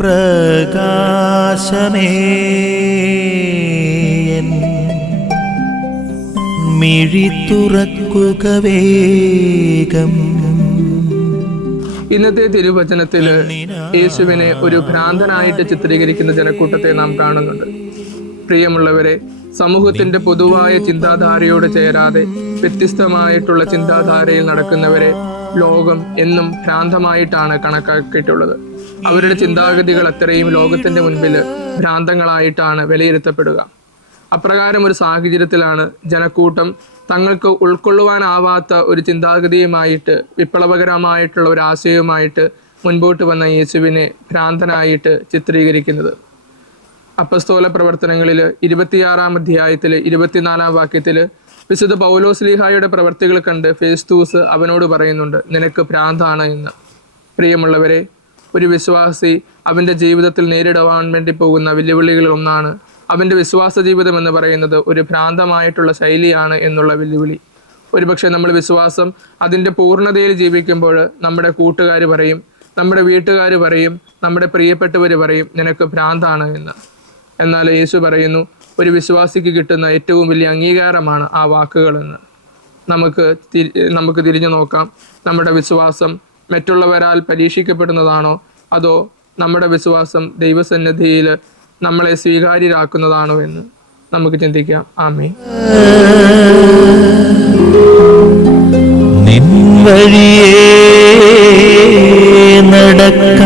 പ്രകാശമേ മിഴി തുറക്കുക വേഗം. ഇന്നത്തെ തിരുവചനത്തില് യേശുവിനെ ഒരു ഭ്രാന്തനായിട്ട് ചിത്രീകരിക്കുന്ന ജനക്കൂട്ടത്തെ നാം കാണുന്നുണ്ട്. പ്രിയമുള്ളവരെ, സമൂഹത്തിന്റെ പൊതുവായ ചിന്താധാരയോട് ചേരാതെ വ്യത്യസ്തമായിട്ടുള്ള ചിന്താധാരയിൽ നടക്കുന്നവരെ ലോകം എന്നും ഭ്രാന്തമായിട്ടാണ് കണക്കാക്കിയിട്ടുള്ളത്. അവരുടെ ചിന്താഗതികൾ അത്രയും ലോകത്തിന്റെ മുൻപിൽ ഭ്രാന്തങ്ങളായിട്ടാണ് വിലയിരുത്തപ്പെടുക. അപ്രകാരം ഒരു സാഹചര്യത്തിലാണ് ജനക്കൂട്ടം തങ്ങൾക്ക് ഉൾക്കൊള്ളുവാനാവാത്ത ഒരു ചിന്താഗതിയുമായിട്ട്, വിപ്ലവകരമായിട്ടുള്ള ഒരു ആശയവുമായിട്ട് മുൻപോട്ട് വന്ന യേശുവിനെ ഭ്രാന്തനായിട്ട് ചിത്രീകരിക്കുന്നത്. അപ്പസ്തോല പ്രവർത്തനങ്ങളിൽ 26-ാം അധ്യായത്തിൽ 24-ാം വാക്യത്തിൽ വിശുദ്ധ പൗലോസ്ലീഹായുടെ പ്രവർത്തികൾ കണ്ട് ഫെസ്തൂസ് അവനോട് പറയുന്നുണ്ട്, നിനക്ക് ഭ്രാന്താണ് എന്ന്. പ്രിയമുള്ളവരെ, ഒരു വിശ്വാസി അവൻ്റെ ജീവിതത്തിൽ നേരിടുവാൻ വേണ്ടി പോകുന്ന വെല്ലുവിളികളിൽ ഒന്നാണ് അവൻ്റെ വിശ്വാസ ജീവിതം എന്ന് പറയുന്നത് ഒരു ഭ്രാന്തമായിട്ടുള്ള ശൈലിയാണ് എന്നുള്ള വെല്ലുവിളി. ഒരുപക്ഷെ നമ്മൾ വിശ്വാസം അതിൻ്റെ പൂർണ്ണതയിൽ ജീവിക്കുമ്പോൾ നമ്മുടെ കൂട്ടുകാർ പറയും, നമ്മുടെ വീട്ടുകാർ പറയും, നമ്മുടെ പ്രിയപ്പെട്ടവർ പറയും നിനക്ക് ഭ്രാന്താണ് എന്ന്. എന്നാൽ യേശു പറയുന്നു, ഒരു വിശ്വാസിക്ക് കിട്ടുന്ന ഏറ്റവും വലിയ അംഗീകാരമാണ് ആ വാക്കുകളെന്ന്. നമുക്ക് തിരിഞ്ഞു നോക്കാം. നമ്മുടെ വിശ്വാസം മറ്റുള്ളവരാൽ പരീക്ഷിക്കപ്പെടുന്നതാണോ, അതോ നമ്മുടെ വിശ്വാസം ദൈവസന്നിധിയിൽ നമ്മളെ സ്വീകാര്യരാക്കുന്നതാണോ എന്ന് നമുക്ക് ചിന്തിക്കാം. ആമേൻ. നിൻ വഴിയേ നടക്കാം.